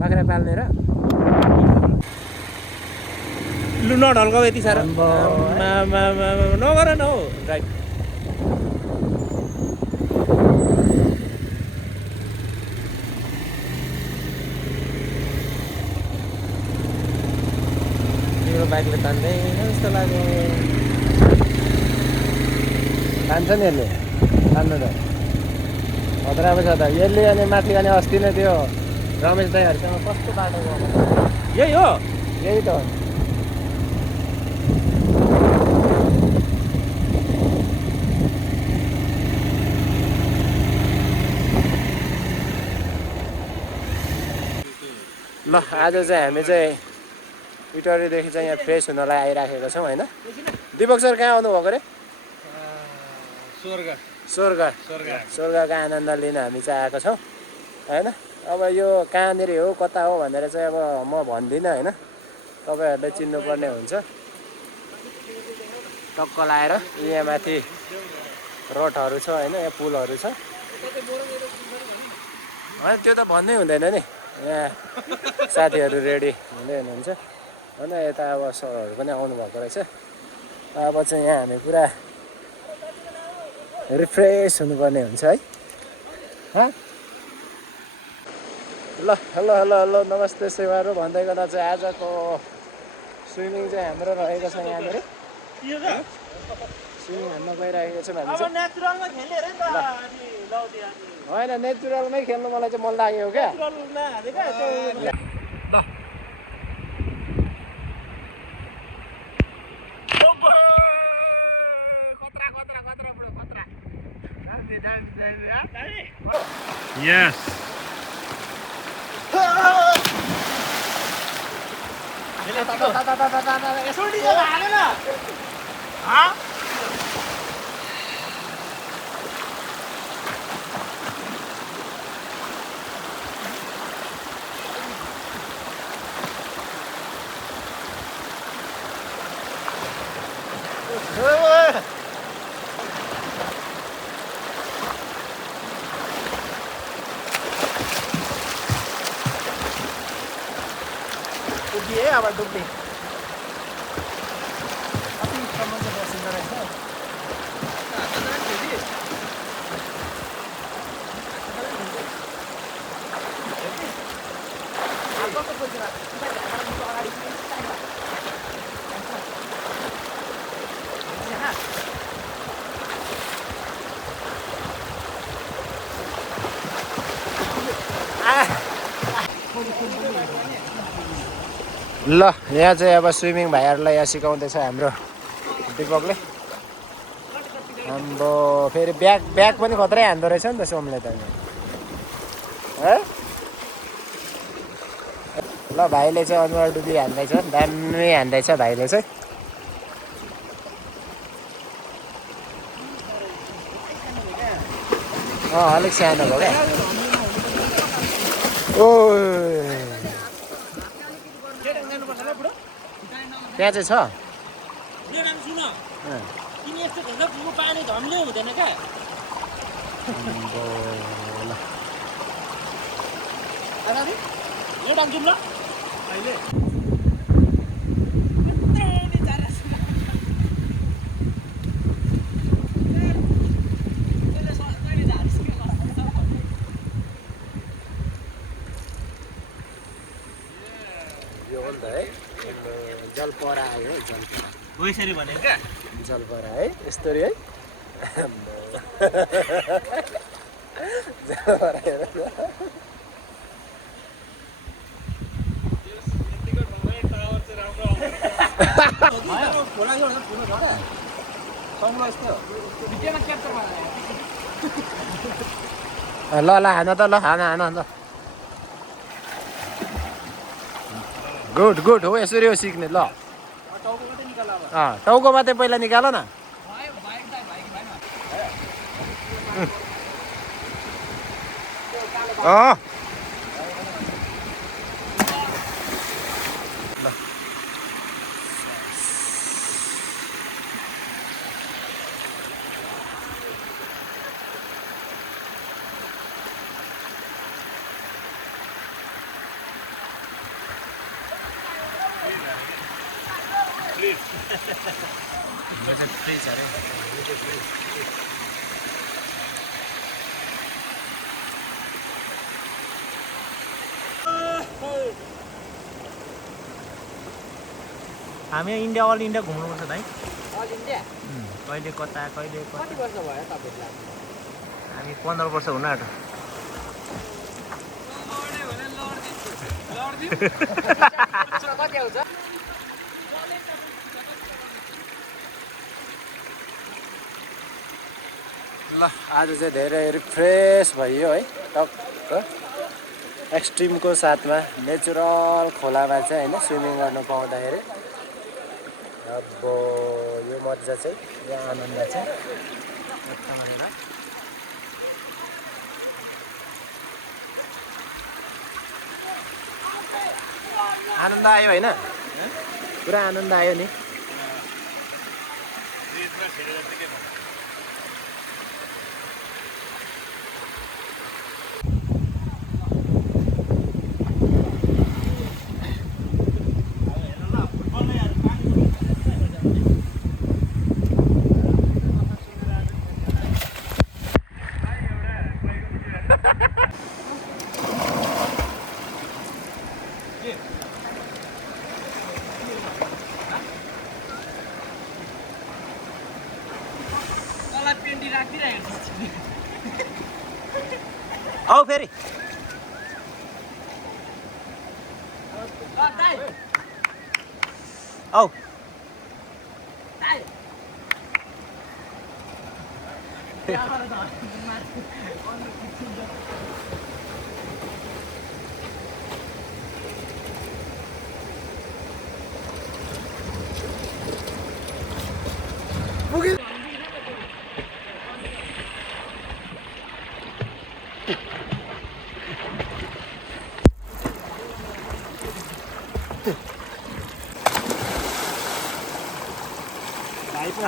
बाख्रा पाल्ने र लु नढल्काउ यति साह्रो नगर न हौ ड्राइभ तिम्रो बाइकले तान्दैन जस्तो लाग्यो तान्छ नि यसले तान्नु त खतरा पो छ त यसले अनि माथि अनि अस्ति नै त्यो रमेश दाइहरूसँग कस्तो बाटो गएको यही हो यही त हो ल आज चाहिँ हामी चाहिँ इटरीदेखि चाहिँ यहाँ फ्रेस हुनलाई आइराखेको छौँ होइन दिपक सर कहाँ आउनुभएको अरे स्वर्गको आनन्द लिन हामी चाहिँ आएको छौँ होइन अब यो कहाँनिर हो कता हो भनेर चाहिँ अब म भन्दिनँ होइन तपाईँहरूले चिन्नुपर्ने हुन्छ टक्क लाएर यहाँ माथि रोडहरू छ होइन यहाँ पुलहरू छ होइन त्यो त भन्नै हुँदैन नि यहाँ साथीहरू रेडी हुँदै हुनुहुन्छ होइन यता अब सरहरू पनि आउनुभएको रहेछ अब चाहिँ यहाँ हामी पुरा रिफ्रेस हुनुपर्ने हुन्छ है ल हेलो हेलो हेलो नमस्ते सेवाहरू भन्दै गर्दा चाहिँ आजको स्विमिङ चाहिँ हाम्रो रहेको छ यहाँनिर स्विमिङ हान्न गइरहेको छौँ हामी चाहिँ होइन नेचुरलमै खेल्नु मलाई चाहिँ मन लाग्यो क्या Yes. डुब्बी है अब डुब्बी कति सम्म चाहिँ बसिँदो रहेछ ल यहाँ चाहिँ अब स्विमिङ भाइहरूलाई यहाँ सिकाउँदैछ हाम्रो दिपकले हाम्रो फेरि ब्याग पनि खत्रै हान्दो रहेछ नि त सोमले त है ल भाइले चाहिँ अनुहार डुबी हान्दैछ दामी हान्दैछ भाइले चाहिँ अलिक सानो भयो क्या ओ त्यहाँ चाहिँ छ पानी झम्ले हुँदैन क्या जलपरा आयो है जलपरा यसरी भने क्या जलपरा है यस्तो है जलपरा ल ल हान त ल हान हान ल गुड गुड हो यसरी हो सिक्ने ल टाउको मात्रै पहिला निकाल न बजेट फ्री छ अरे हामी इन्डिया अल इन्डिया घुम्नुपर्छ भाइ अल इन्डिया कहिले कता कहिले कति वर्ष भयो तपाईँलाई हामी 15 वर्ष हुन आँट्यो कति आउँछ ल आज चाहिँ धेरै रिफ्रेस भयो है टक्क एक्सट्रिमको साथमा नेचुरल खोलामा चाहिँ होइन स्विमिङ गर्न पाउँदाखेरि अब यो मजा चाहिँ यो आनन्द चाहिँ मजा मानेर आनन्द आयो होइन पुरा आनन्द आयो नि आऊ फेरि आऊ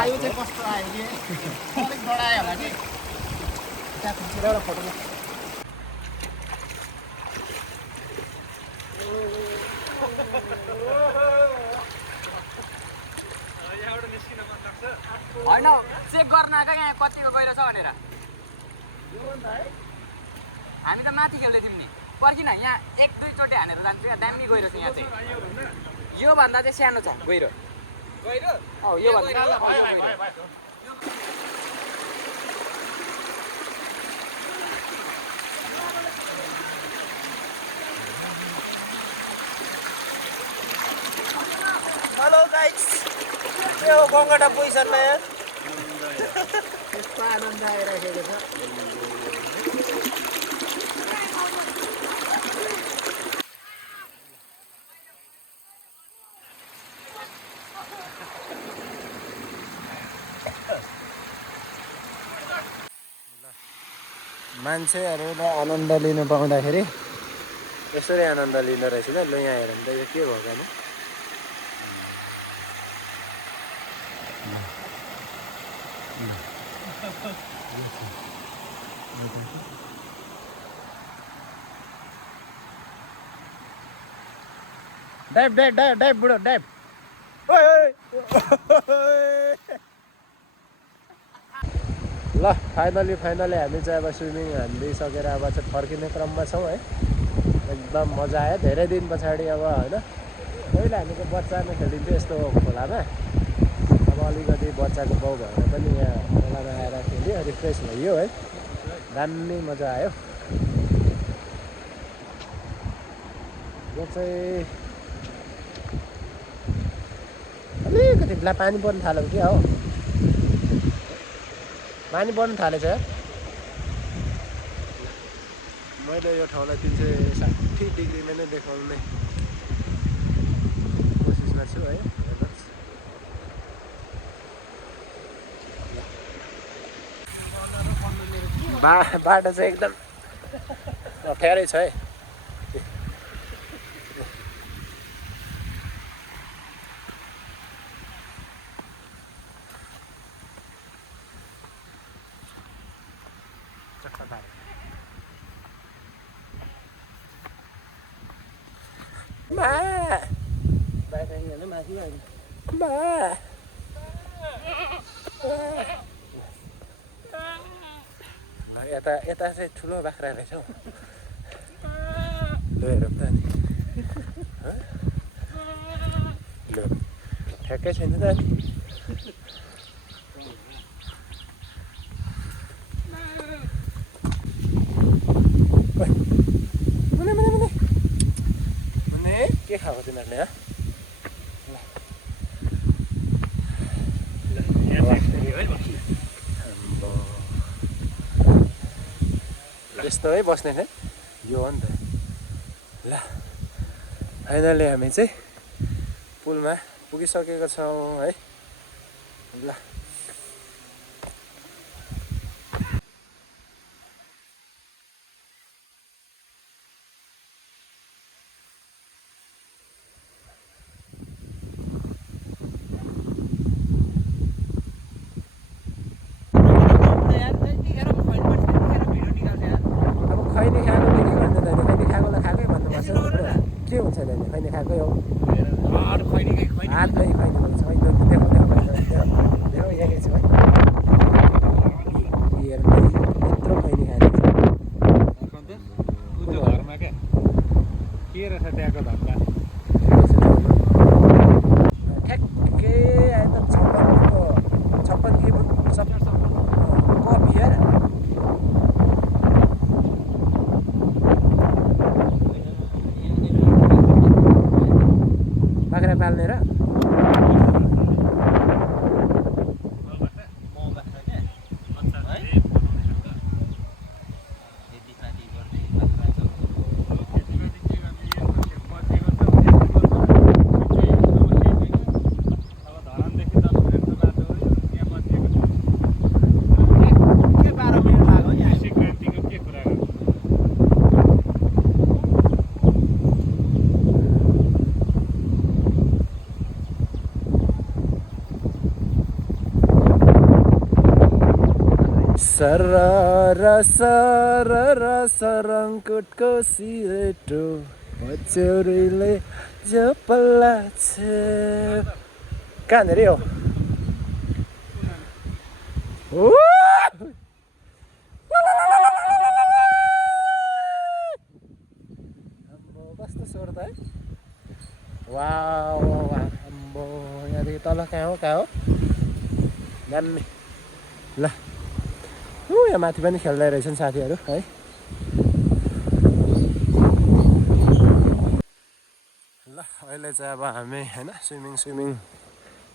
आयो चाहिँ कस्तो आयो कि अलिक डरायो होला कि त्यहाँ खिचेर एउटा फोटो होइन चेक गर्न आएको यहाँ कतिको गहिरो छ भनेर हामी त माथि खेल्दै थियौँ नि पर्किन यहाँ 1-2 चोटि हानेर जान्छु यहाँ दामी गहिरो छ यहाँ चाहिँ योभन्दा चाहिँ सानो छ गहिरो यो हेलो गाइस यो गङ्गटा पोजिसनमा यार यस्तो आनन्द आइरहेको छ मान्छेहरूले आनन्द लिनु पाउँदाखेरि यसरी आनन्द लिँदो रहेछ ल ल यहाँ हेर त यो के भयो भने डाइभ डाइभ डाइभ डाइभ बुढो डाइभ ल फाइनली हामी चाहिँ अब स्विमिङ हानिदिइसकेर अब चाहिँ फर्किने क्रममा छौँ है एकदम मजा आयो धेरै दिन पछाडि अब होइन पहिला हामी चाहिँ बच्चामा खेलिन्थ्यो यस्तो खोलामा अब अलिकति बच्चाको बाउ भएर पनि यहाँ खोलामा आएर खेल्यो रिफ्रेस भयो है दामी मजा आयो यो चाहिँ अलिकति पानी पर्नु थाल्यो क्या हो पानी पर्नु थालेछ मैले यो ठाउँलाई 360 डिग्रीमा नै देखाउने कोसिसमा छु है बाटो चाहिँ एकदम अप्ठ्यारै छ है बा यता यता चाहिँ ठुलो बाख्रा रहेछ हौ ल हेरौँ त अनि ल ठ्याक्कै छैन त अनि मुने मुने मुने मुने के खाएको तिनीहरूले यस्तो है बस्ने ठाउँ यो हो नि त ल फाइनली हामी चाहिँ पुलमा पुगिसकेको छौँ है ल खैनी खाएको के भन्नु त खैनी खाएकोलाई खाएकै भन्नुपर्छ नि के हुन्छ नि खैनी खाएकै हो हातमै खैनी भन्छ है देखो यही छु है हेर्नु यत्रो खैनी खाएको घरमा क्या के रहेछ त्यहाँको धन्दा ठ्याक्कै एकदम 56 के पो कपी यार बाख्रा पाल्ने र सरर सरर सरङ्कुटको सिरेटो पचौरीले जपल्ला छ कहाँनिर हो कस्तो स्वर त है वाउ आम्बो यहाँदेखि तल कहाँ हो दामी ल यहाँ माथि पनि खेल्दै रहेछन् साथीहरू है ल अहिले चाहिँ अब हामी होइन स्विमिङ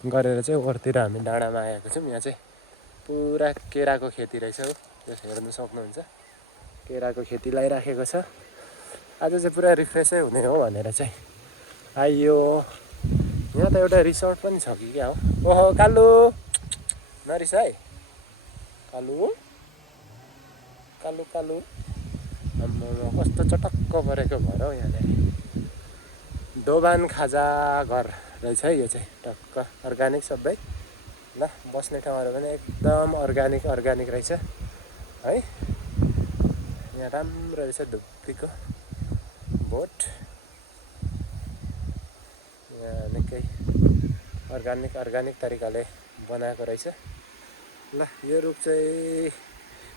गरेर चाहिँ ओरतिर हामी डाँडामा आएको छौँ यहाँ चाहिँ पुरा केराको खेती रहेछ हो त्यो हेर्नु सक्नुहुन्छ केराको खेती लगाइराखेको छ आज चाहिँ पुरा रिफ्रेसै हुने हो भनेर चाहिँ आइयो यहाँ त एउटा रिसोर्ट पनि छ कि क्या हो ओहो कालु नरिस है कालु कालु आम्मा कस्तो चटक्क परेको घर हौ यहाँनिर दोभान खाजा घर रहेछ है यो चाहिँ टक्क अर्ग्यानिक सबै ल बस्ने ठाउँहरू पनि एकदम अर्ग्यानिक रहेछ है यहाँ राम्रो रहेछ धुप्पीको बोट यहाँ निकै अर्ग्यानिक तरिकाले बनाएको रहेछ ल यो रुख चाहिँ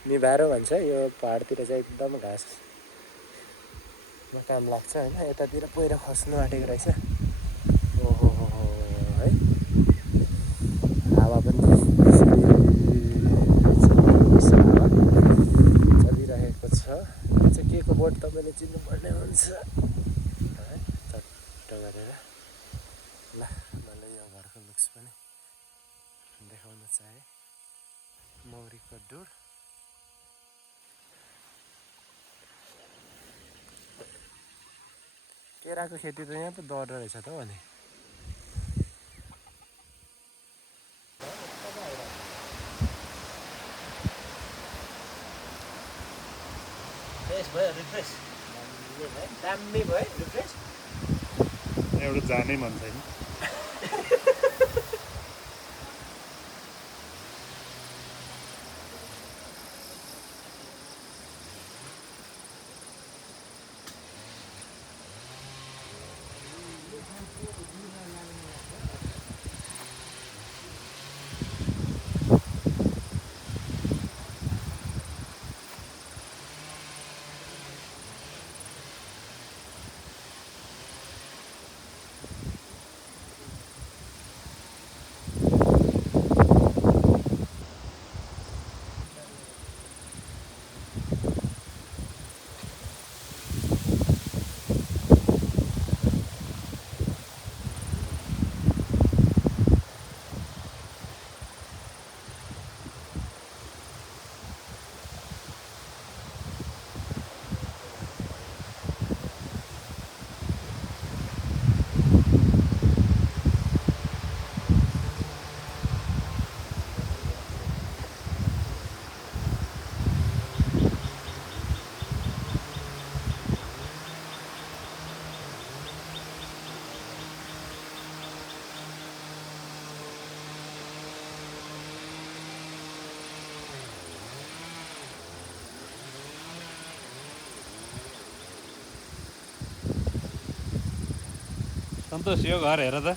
निभारो भन्छ यो पहाडतिर चाहिँ एकदम घाँसमा काम लाग्छ होइन यतातिर पहिरो खस्नु आँटेको रहेछ ओहो है हावा पनि चलिरहेको छ यो चाहिँ के को बोट तपाईँले चिन्नुपर्ने हुन्छ है चट्ट गरेर ल मलाई यो घरको लुक्स पनि देखाउन चाहे मौरीको डोर केराको खेती त यहाँ पो डर रहेछ त हो नि दामी भयो रिफ्रेस एउटा जानै मन छैन सन्तोष यो घर हेर त